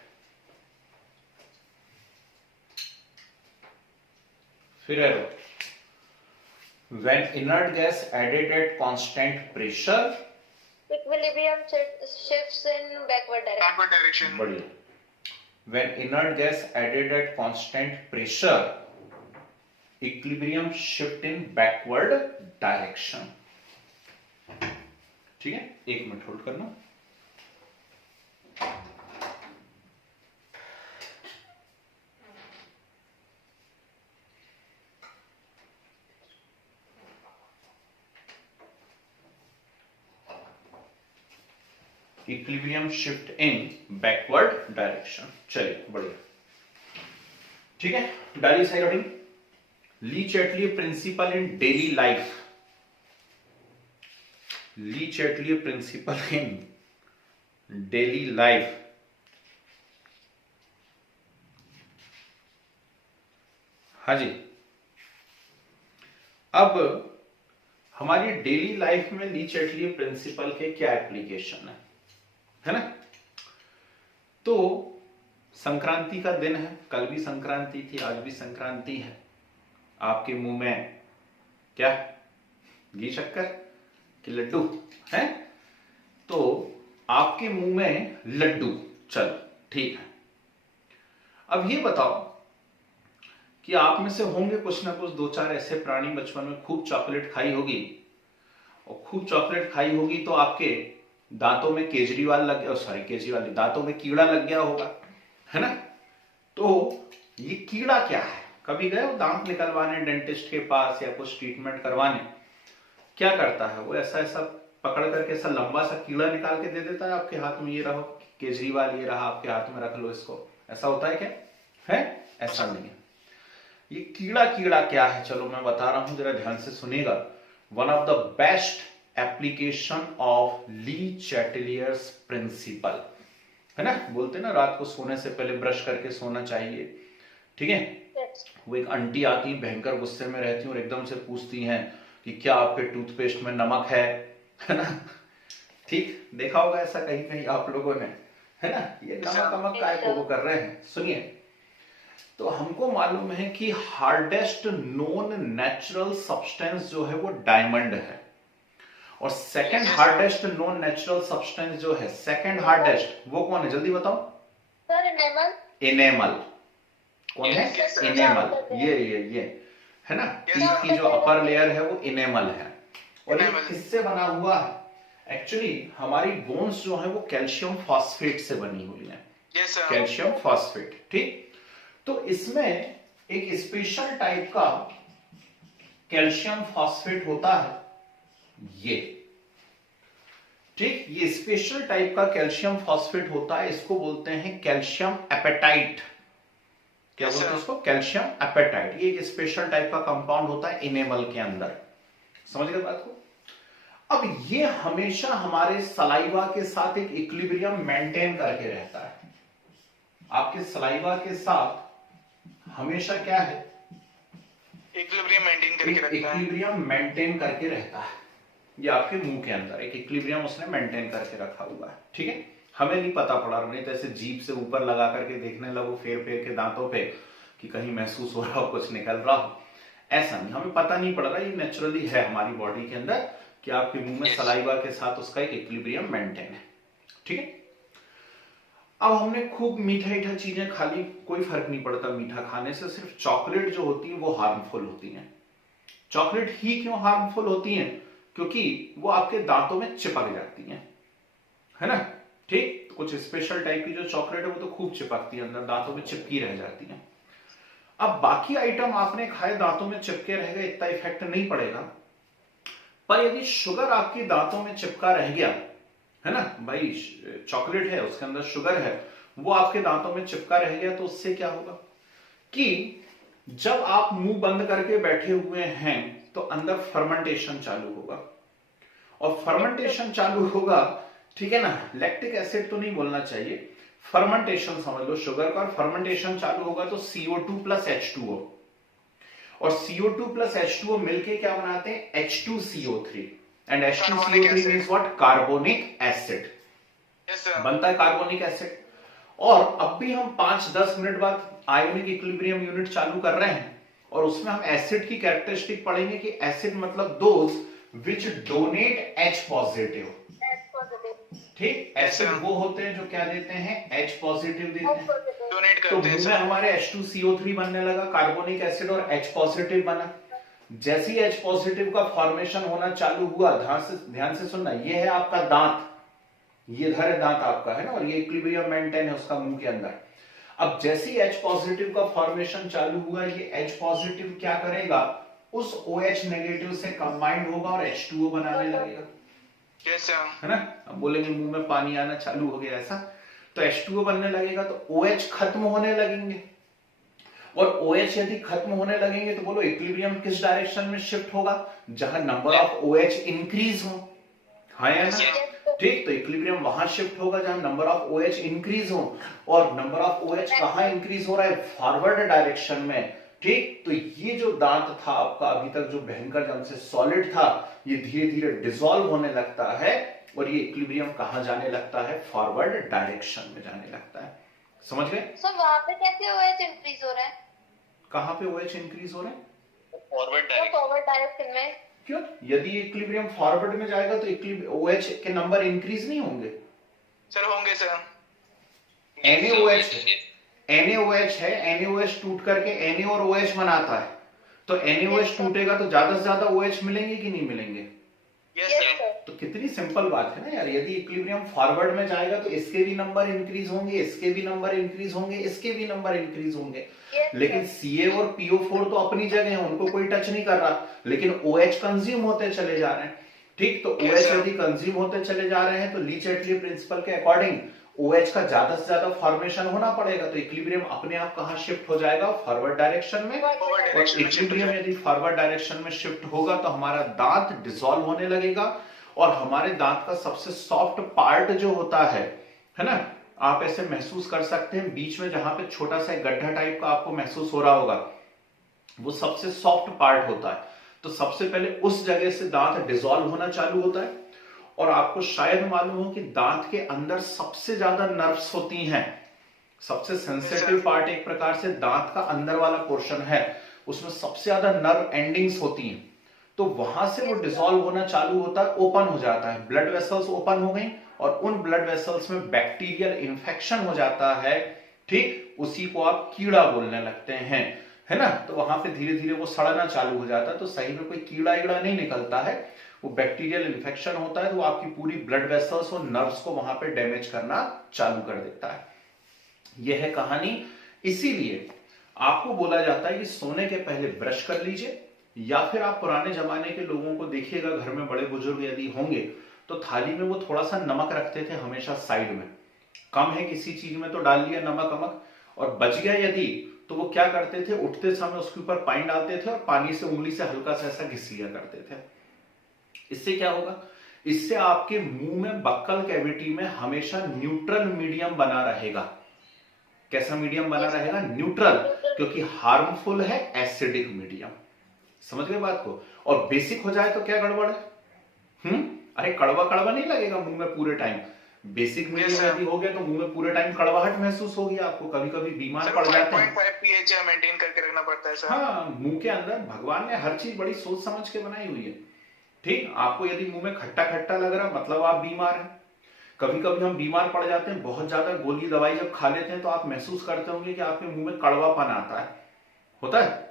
फिर arrow, when inert gas added at constant pressure, equilibrium shifts in backward direction। बढ़िया, when inert gas added at constant pressure equilibrium shift in backward direction. ठीक है, एक मिनट होल्ड करना। इक्विलिब्रियम शिफ्ट इन बैकवर्ड डायरेक्शन। चलिए बढ़िया, ठीक है। डालिए साइड हेडिंग, ली चैटलिए प्रिंसिपल इन डेली लाइफ, ली चैटलिए प्रिंसिपल इन डेली लाइफ। हाँ जी, अब हमारी डेली लाइफ में ली चैटलिए प्रिंसिपल के क्या एप्लीकेशन है ना। तो संक्रांति का दिन है, कल भी संक्रांति थी, आज भी संक्रांति है, आपके मुंह में क्या, घी शक्कर कि लड्डू है? तो आपके मुंह में लड्डू, चलो ठीक है। अब ये बताओ कि आप में से होंगे कुछ ना कुछ दो चार ऐसे प्राणी बचपन में खूब चॉकलेट खाई होगी, और खूब चॉकलेट खाई होगी तो आपके दांतों में केजरीवाल लग गया, सॉरी केजरीवाल, दांतों में कीड़ा लग गया होगा, है ना? तो ये कीड़ा क्या है? कभी गए हो दांत निकलवाने डेंटिस्ट के पास या कुछ ट्रीटमेंट करवाने? क्या करता है वो? ऐसा ऐसा पकड़ करके ऐसा लंबा सा कीड़ा निकाल के दे देता है आपके हाथ में, ये रहो केजरीवाल, ये रहा आपके हाथ में, रख लो इसको। ऐसा होता है क्या? है? ऐसा नहीं है। ये कीड़ा कीड़ा क्या है, चलो मैं बता रहा हूं, जरा ध्यान से सुनिएगा। One of the best application of Le Chatelier's principle, है ना? बोलते ना रात को सोने से पहले ब्रश करके सोना चाहिए, ठीक है? वो एक आंटी आती है, भयंकर गुस्से में रहती है और एकदम से पूछती हैं कि क्या आपके टूथपेस्ट में नमक है ना? ठीक, देखा होगा ऐसा कहीं कहीं आप लोगों ने, है ना? ये नमक काय को वो कर रहे हैं। सुनिए, तो हमको मालूम है कि हार्डेस्ट नोन नेचुरल सब्सटेंस जो है वो डायमंड है, और second hardest known natural substance जो है, सेकंड हार्डेस्ट, वो कौन है? जल्दी बताओ। Sir enamel. एनेमल कौन है? एनेमल, ये है ना? टीथ की जो अपर लेयर है वो एनेमल है, और ये किससे बना हुआ है? एक्चुअली हमारी बोन्स जो है वो कैल्शियम फॉस्फेट से बनी हुई है, कैल्शियम फॉस्फेट, ठीक? तो इसमें एक स्पेशल टाइप का कैल्शियम फॉस्फेट होता है, ये, ठीक? ये स्पेशल टाइप का कैल्शियम फॉस्फेट होता है, इसको बोलते हैं कैल्शियम एपेटाइट। क्या बोलते हैं इसको? Calcium apatite. ये एक स्पेशल टाइप का कंपाउंड होता है एनेमल के अंदर, समझ गए बात को? अब ये हमेशा हमारे सलाइवा के साथ एक इक्विलिब्रियम मेंटेन करके रहता है। आपके सलाइवा के साथ हमेशा क्या है? इक्विलिब्रियम मेंटेन करके रखता है, इक्विलिब्रियम मेंटेन करके रहता है। ये आपके मुंह के अंदर एक इक्विलिब्रियम उसने मेंटेन करके रखा हुआ है, ठीक है? हमें नहीं पता पड़ा, नहीं तो ऐसे जीभ से ऊपर लगा करके देखने लगो फेर फेर के दांतों पे कि कहीं महसूस हो रहा हो, कुछ निकल रहा हो, ऐसा नहीं, हमें पता नहीं पड़ रहा। ये नेचुरली है हमारी बॉडी के अंदर कि आपके मुंह में सलाइवा के साथ उसका एक इक्विलिब्रियम मेंटेन है, ठीक है? अब हमने खूब मीठा मीठा चीजें खा ली, कोई फर्क नहीं पड़ता मीठा खाने से, सिर्फ चॉकलेट जो होती है वो हार्मफुल होती है। चॉकलेट ही क्यों हार्मफुल होती है? क्योंकि वो आपके दांतों में चिपक जाती है ना? ठीक, तो कुछ स्पेशल टाइप की जो चॉकलेट है वो तो खूब चिपकती है अंदर, दांतों में चिपकी रह जाती है। अब बाकी आइटम आपने खाए, दांतों में चिपके रह गए, इतना इफेक्ट नहीं पड़ेगा, पर यदि शुगर आपके दांतों में चिपका रह गया, है ना भाई, चॉकलेट है उसके अंदर शुगर है, वो आपके दांतों में चिपका रह गया, तो उससे क्या होगा कि जब आप मुंह बंद करके बैठे हुए हैं तो अंदर फर्मेंटेशन चालू होगा, और फर्मेंटेशन चालू होगा, ठीक है ना? लैक्टिक एसिड तो नहीं बोलना चाहिए, फर्मेंटेशन समझ लो शुगर का, और फर्मेंटेशन चालू होगा तो CO2 प्लस H2O, और CO2 प्लस H2O मिलके क्या बनाते हैं? H2CO3, and H2CO3 means what? Carbonic acid बनता है, कार्बोनिक एसिड। और अब भी हम 5-10 मिनट बाद आयोनिक इक्विलिब्रियम यूनिट चालू कर रहे हैं, और उसमें हम एसिड की कैरेक्टरिस्टिक पढ़ेंगे कि एसिड मतलब those which donate H positive, ठीक? एसिड वो होते हैं जो क्या देते हैं? H पॉजिटिव देते हैं। डोनेट तो करते हैं मुंह में हमारे H2CO3 बनने लगा, कार्बोनिक एसिड, और H पॉजिटिव बना। जैसे ही H पॉजिटिव का फॉर्मेशन होना चालू हुआ, ध्यान से सुनना, ये है आपका दांत, ये इधर है दांत आपका, है ना, और ये इक्विलिब्रियम मेंटेन है उसका मुंह के अंदर। अब जैसे ही H पॉजिटिव का फॉर्मेशन चालू हुआ, ये H पॉजिटिव क्या करेगा? उस OH नेगेटिव से कंबाइंड होगा और H2O बनाने लगेगा, है ना? अब बोलेंगे मुंह में पानी आना चालू हो गया, ऐसा तो H2O बनने लगेगा, तो OH खत्म होने लगेंगे, और OH यदि खत्म होने लगेंगे तो बोलो इक्विलिब्रियम किस डायरेक्शन में शिफ्ट होगा? जहां नंबर ऑफ OH इंक्रीज हो, हाँ या ना? ठीक, तो इक्विलिब्रियम वहां शिफ्ट होगा जहां नंबर ऑफ OH इंक्रीज हो, और नंबर ऑफ OH कहां इंक्रीज हो रहा है? फॉरवर्ड डायरेक्शन में, ठीक? तो ये जो दांत था आपका अभी तक जो भयंकर जम से सॉलिड था, ये धीरे धीरे डिसॉल्व होने लगता है, और ये इक्विलिब्रियम कहां जाने लगता है? फॉरवर्ड डायरेक्शन में जाने लगता है, समझ गए? सर वहां पे कैसे OH इंक्रीज हो रहा है? कहां पे OH इंक्रीज हो रहे हैं? फॉरवर्ड वो डायरेक्शन। फॉरवर्ड डायरेक्शन में। क्यों? यदि इक्विलिब्रियम फॉरवर्ड में जाएगा तो OH के नंबर इंक्रीज नहीं होंगे? सर होंगे सर। NaOH है, NaOH है, NaOH टूट करके Na और OH बनाता है, तो NaOH टूटेगा तो ज्यादा से ज्यादा OH मिलेंगे कि नहीं मिलेंगे? Yes yes sir. सर। तो कितनी सिंपल बात है ना यार। यदि इक्विलिब्रियम फॉरवर्ड में जाएगा तो इसके भी नंबर इंक्रीज होंगे, इसके भी नंबर इंक्रीज होंगे, इसके भी नंबर इंक्रीज होंगे। लेकिन Ca और PO4 तो अपनी जगह है, उनको कोई टच नहीं कर रहा, लेकिन OH कंज्यूम होते चले जा रहे हैं। ठीक, तो OH यदि कंज्यूम होते चले जा रहे हैं तो ली चैटली प्रिंसिपल के अकॉर्डिंग OH का ज्यादा से ज्यादा फॉर्मेशन होना पड़ेगा, तो इक्विलिब्रियम अपने आप कहां शिफ्ट हो जाएगा? फॉरवर्ड डायरेक्शन में। फॉरवर्ड और डायरेक्शन में शिफ्ट हो इक्विलिब्रियम जाएगा। यदि फॉरवर्ड डायरेक्शन में शिफ्ट होगा तो हमारा दांत डिसॉल्व होने लगेगा, और हमारे दांत का सबसे सॉफ्ट पार्ट जो होता है ना, आप ऐसे महसूस कर सकते हैं बीच में जहां पे छोटा सा गड्ढा टाइप का आपको महसूस हो रहा होगा, वो सबसे सॉफ्ट पार्ट होता है। तो सबसे पहले उस जगह से दांत डिसॉल्व होना चालू होता है। और आपको शायद मालूम हो कि दांत के अंदर सबसे ज्यादा नर्व्स होती हैं। सबसे सेंसिटिव पार्ट एक प्रकार से दांत का अंदर वाला पोर्शन है, उसमें सबसे ज्यादा नर्व एंडिंग्स होती हैं। तो वहां से वो डिसॉल्व होना चालू होता है, ओपन हो जाता है, ब्लड वेसल्स ओपन हो गई, और उन ब्लड वेसल्स में बैक्टीरियल इन्फेक्शन हो जाता है। ठीक, उसी को आप कीड़ा बोलने लगते हैं, है ना। तो वहां पे धीरे धीरे वो सड़ना चालू हो जाता है। तो सही में कोई कीड़ा ईड़ा नहीं निकलता है, वो बैक्टीरियल इन्फेक्शन होता है, तो आपकी पूरी ब्लड वेसल्स और नर्व्स को वहां पे डैमेज करना चालू कर देता है। यह है कहानी। इसीलिए आपको बोला जाता है कि सोने के पहले ब्रश कर लीजिए, या फिर आप पुराने जमाने के लोगों को देखिएगा, घर में बड़े बुजुर्ग यदि होंगे तो थाली में वो थोड़ा सा नमक रखते थे हमेशा साइड में। कम है किसी चीज में तो डाल लिया नमक अमक, और बच गया यदि तो वो क्या करते थे, उठते समय उसके ऊपर पानी डालते थे और पानी से उंगली से हल्का सा ऐसा घिस लिया करते थे। इससे क्या होगा? इससे आपके मुंह में बक्कल कैविटी में हमेशा न्यूट्रल मीडियम बना रहेगा। कैसा मीडियम बना रहेगा? न्यूट्रल, क्योंकि हार्मफुल है एसिडिक मीडियम। समझ गए बात को? और बेसिक हो जाए तो क्या गड़बड़ है? अरे कड़वा कड़वा नहीं लगेगा मुंह में पूरे टाइम। बेसिक मीडियम यदि हो गया तो मुंह में पूरे टाइम कड़वाहट महसूस होगी आपको, कभी कभी बीमार पड़ जाते हैं। 5.5 pH मेंटेन करके रखना पड़ता है सर। हाँ, मुंह के अंदर भगवान ने हर चीज बड़ी सोच समझ के बनाई हुई है। ठीक, आपको यदि मुंह में खट्टा खट्टा लग रहा मतलब आप बीमार हैं। कभी कभी हम बीमार पड़ जाते हैं, बहुत ज्यादा गोली दवाई जब खा लेते हैं तो आप महसूस करते होंगे कि आपके मुंह में कड़वापन आता है, होता है,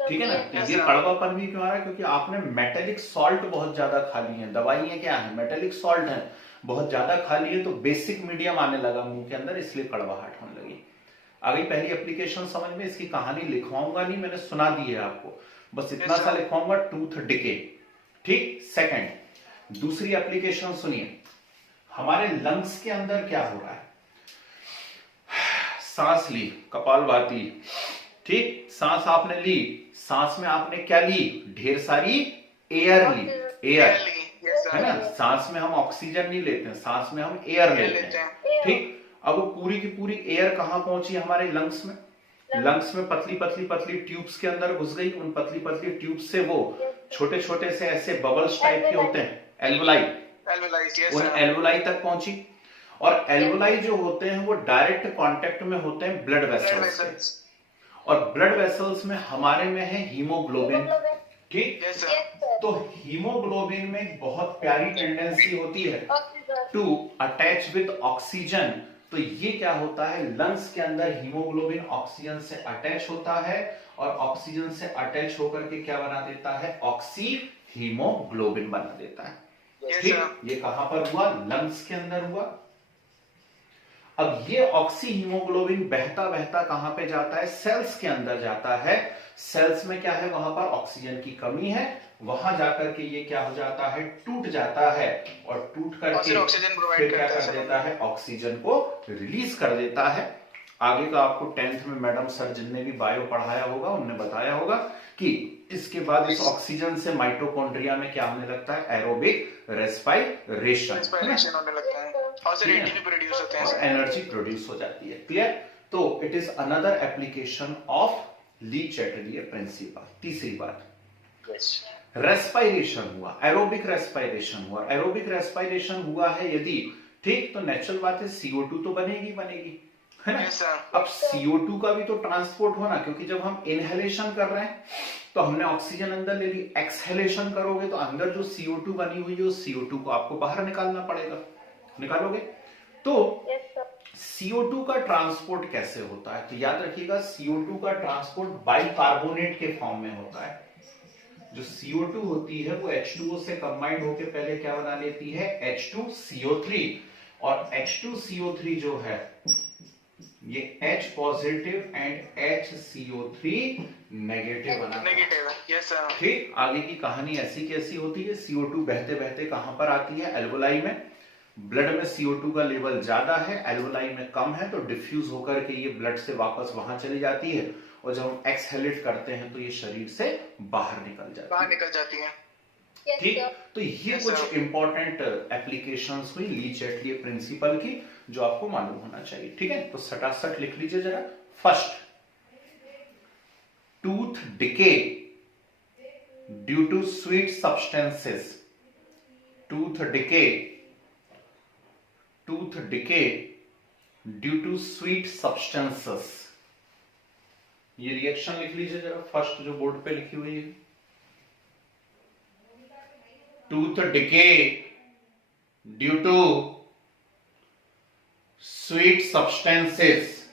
ठीक है ना। तो ये कड़वापन भी क्यों आ रहा है? क्योंकि आपने मेटेलिक सॉल्ट बहुत ज्यादा खा ली है। दवाइयां क्या है? मेटेलिक सॉल्ट है, बहुत ज्यादा खा ली है, तो बेसिक मीडियम आने लगा मुंह के अंदर, इसलिए कड़वाहट होने लगी। आ गई पहली एप्लीकेशन समझ में। इसकी कहानी लिखवाऊंगा नहीं, मैंने सुना दी है आपको, बस इतना सा लिखवाऊंगा, टूथ डिके। ठीक, सेकंड दूसरी एप्लीकेशन सुनिए। हमारे लंग्स के अंदर क्या हो रहा है? सांस ली, कपालभाति, ठीक, सांस आपने ली, सांस में आपने क्या ली? ढेर सारी एयर ली, एयर, है ना। सांस में हम ऑक्सीजन नहीं लेते हैं, सांस में हम एयर लेते हैं। ठीक, अब वो पूरी की पूरी एयर कहां पहुंची? हमारे लंग्स में। लंग्स में पतली पतली पतली ट्यूब्स के अंदर घुस गई। उन पतली पतली ट्यूब्स से वो छोटे छोटे से ऐसे बबल्स टाइप के होते हैं, एल्वोलाई, उन एल्वोलाई तक पहुंची। और एल्वोलाई जो होते हैं वो डायरेक्ट कांटेक्ट में होते हैं ब्लड वेसल्स से, और ब्लड वेसल्स में हमारे में है हीमोग्लोबिन। ठीक, तो हीमोग्लोबिन में बहुत प्यारी टेंडेंसी होती है टू अटैच विद ऑक्सीजन। तो ये क्या होता है? लंग्स के अंदर हीमोग्लोबिन ऑक्सीजन से अटैच होता है, और ऑक्सीजन से अटैच होकर के क्या बना देता है? ऑक्सी हीमोग्लोबिन बना देता है। ठीक, ये कहां पर हुआ? लंग्स के अंदर हुआ। अब ये ऑक्सी हीमोग्लोबिन बहता बहता कहां पे जाता है? सेल्स के अंदर जाता है। सेल्स में क्या है? वहां पर ऑक्सीजन की कमी है, वहां जाकर के ये क्या हो जाता है? टूट जाता है, और टूट करके फिर क्या कर देता है? ऑक्सीजन को रिलीज कर देता है। आगे का आपको 10th में मैडम सर जिनने भी बायो पढ़ाया होगा उनने बताया होगा कि इसके बाद इस ऑक्सीजन से माइटोकॉन्ड्रिया में क्या होने लगता है? एरोबिक रेस्पिरेशन होने लगता है, और से एनर्जी प्रोड्यूस होते हैं, एनर्जी प्रोड्यूस हो जाती है। क्लियर? तो it is another application of Lee Chatelier principal. तीसरी बात, रेस्पिरेशन हुआ, एरोबिक रेस्पिरेशन हुआ। एरोबिक रेस्पिरेशन हुआ है यदि, ठीक, तो नेचुरल बात है CO2 तो बनेगी, है ना। अब CO2 का भी तो ट्रांसपोर्ट होना, क्योंकि जब हम इनहेलेशन कर रहे हैं तो हमने ऑक्सीजन अंदर ले ली, एक्सहेलेशन करोगे तो अंदर जो CO2 बनी हुई है उस CO2 को आपको बाहर निकालना पड़ेगा, निकालोगे। तो यस सर। CO2 का ट्रांसपोर्ट कैसे होता है, तो याद रखिएगा CO2 का ट्रांसपोर्ट बाइकार्बोनेट के फॉर्म में होता है। जो CO2 होती है वो H2O से कंबाइंड होकर पहले क्या बना लेती है, H2CO3, और H2CO3 जो है ये H positive and HCO3 negative बना, नेगेटिव है। Yes sir. ठीक। आगे की कहानी ऐसी कैसी होती है, CO2 बहते बहते कहां पर आती है, एल्वोलाई में। ब्लड में CO2 का लेवल ज्यादा है, एल्वोलाई में कम है, तो डिफ्यूज होकर के ये ब्लड से वापस वहां चली जाती है, और जब हम एक्सहेलेट करते हैं तो ये शरीर से बाहर निकल जाती है, बाहर निकल जाती है। यस ठीक। सर। तो ये Yes, कुछ sir. इंपॉर्टेंट एप्लीकेशंस हुई ली चैटलियर प्रिंसिपल की, जो आपको मालूम होना चाहिए, ठीक है। तो सटासट लिख लीजिए जरा। First, tooth decay due to sweet substances, tooth decay due to sweet substances, ये रिएक्शन लिख लीजिए जरा, फर्स्ट जो बोर्ड पे लिखी हुई है। Tooth decay due to sweet substances,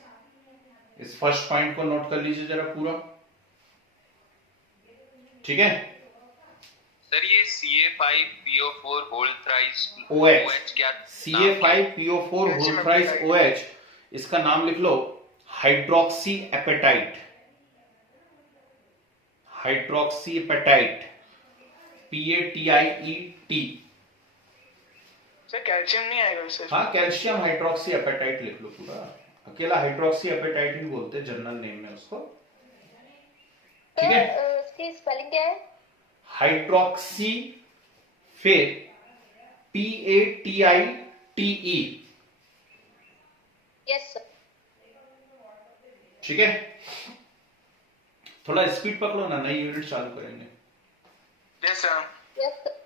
इस फर्स्ट पॉइंट को नोट कर लीजिए जरा पूरा, ठीक है। सर ये CA5PO4 होल थ्राइस OH क्या CA5PO4 होल थ्राइस OH, इसका नाम लिख लो hydroxy apatite, hydroxy apatite, PATIET। Sir calcium नहीं आएगा इससे? हाँ, कैल्शियम हाइड्रोक्सी एपेटाइट लिख लो पूरा, अकेला हाइड्रोक्सी एपेटाइट ही बोलते हैं जनरल नेम में उसको, ठीक है। उसकी स्पेलिंग क्या है? हाइड्रोक्सी, फिर PATITE, यस सर। ठीक है। थोड़ा स्पीड पकड़ो ना, नई यूनिट चालू करेंगे। Yes sir. Yes sir.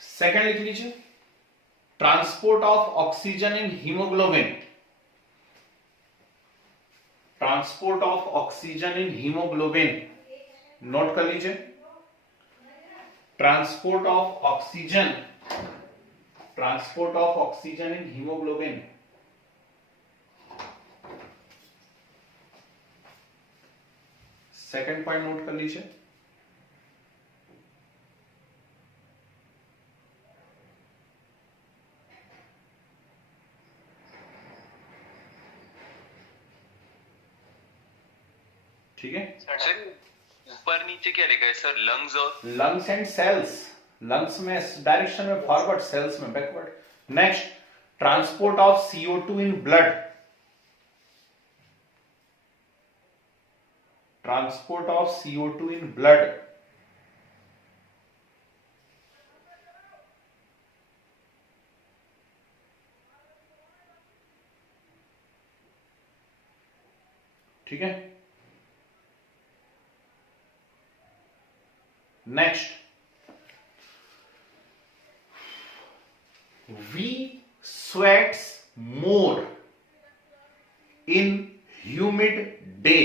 Second लिख लीजिए, transport of oxygen in haemoglobin, transport of oxygen in haemoglobin, note कर लीजिए। Transport of oxygen in haemoglobin, second point note कर लीजिए। ठीक है। सर ऊपर नीचे क्या लिखा है सर, लंग्स और लंग्स एंड सेल्स, लंग्स में डायरेक्शन में फॉरवर्ड, सेल्स में backward. Next, transport of CO2 in blood, transport of CO2 in blood, ठीक है। Next, we sweats more in humid day,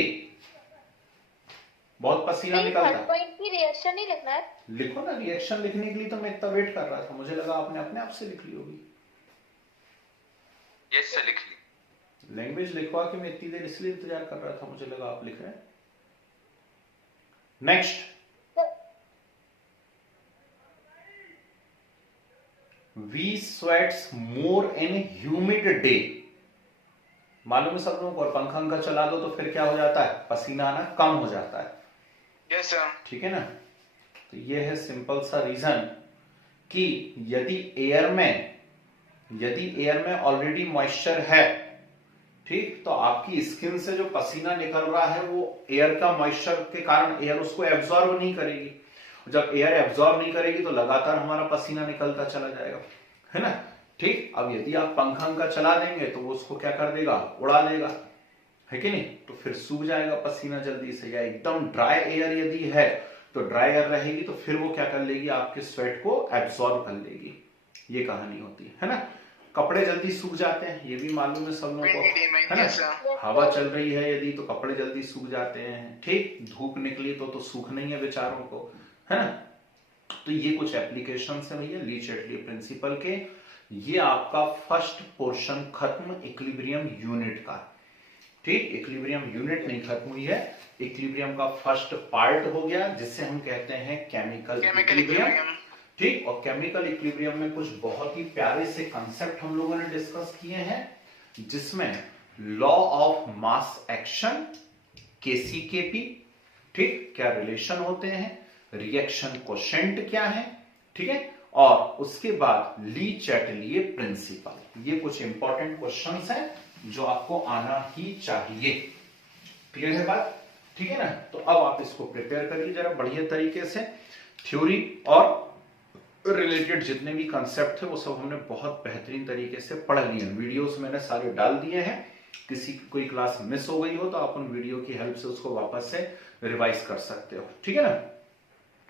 बहुत पसीना निकलता थर्ड है। पॉइंट की रिएक्शन ही लिखना है। लिखो ना, रिएक्शन लिखने के लिए तो मैं इतना वेट कर रहा था, मुझे लगा आपने अपने आप से लिख ली होगी। यस सर लिख ली। लैंग्वेज लिखवा के मैं इतनी देर इसलिए इंतजार कर रहा था, मुझे लगा आप लिख रहे हैं। Next, we sweats more in humid day, मालूम है सब लोगों को, और पंखा चला दो तो फिर क्या हो जाता है, पसीना आना कम हो जाता है, यस सर। ठीक है ना। तो ये है सिंपल सा रीजन कि यदि एयर में ऑलरेडी मॉइस्चर है, ठीक, तो आपकी स्किन से जो पसीना निकल रहा है वो एयर का मॉइस्चर के कारण एयर उसको एब्जॉर्ब नहीं करेगी। जब एयर एब्जॉर्ब नहीं करेगी तो लगातार हमारा पसीना निकलता चला जाएगा, है ना। ठीक, अब यदि आप पंखा चला देंगे तो वो उसको क्या कर देगा, उड़ा देगा, है कि नहीं, तो फिर सूख जाएगा पसीना जल्दी से। या एकदम ड्राई एयर यदि है तो ड्राई एयर रहेगी तो फिर वो क्या कर लेगी, आपके स्वेट को एब्सॉर्ब कर लेगी। ये कहानी होती है ना। कपड़े जल्दी सूख जाते हैं, ये भी मालूम है सब लोगों को, Windy day में, है ना। yes, sir. हवा चल रही है यदि तो कपड़े जल्दी सूख जाते हैं, ठीक। धूप निकली तो सूख नहीं है बेचारों को, है ना। तो ये कुछ एप्लीकेशन है भैया ली चैटली प्रिंसिपल के। ये आपका फर्स्ट पोर्शन खत्म इक्विलिब्रियम यूनिट का, ठीक। इक्विलिब्रियम यूनिट नहीं खत्म हुई है, इक्विलिब्रियम का फर्स्ट पार्ट हो गया जिससे हम कहते हैं केमिकल इक्विलिब्रियम, ठीक। और केमिकल इक्विलिब्रियम में कुछ बहुत ही प्यारे से कंसेप्ट हम लोगों ने डिस्कस किए हैं, जिसमें लॉ ऑफ मास एक्शन केसीकेपी, ठीक, क्या रिलेशन होते हैं, रिएक्शन कोशेंट क्या है, ठीक है, और उसके बाद ली चैटलिए प्रिंसिपल। ये कुछ इंपॉर्टेंट क्वेश्चंस हैं जो आपको आना ही चाहिए। क्लियर है बात, ठीक है ना। तो अब आप इसको प्रिपेयर करिए जरा बढ़िया तरीके से। थ्योरी और रिलेटेड जितने भी कंसेप्ट थे वो सब हमने बहुत बेहतरीन तरीके से पढ़ लिए। वीडियोस मैंने सारे डाल दिए हैं, किसी कोई क्लास मिस हो गई हो तो आप उन वीडियो की हेल्प से उसको वापस से रिवाइज कर सकते हो, ठीक है ना।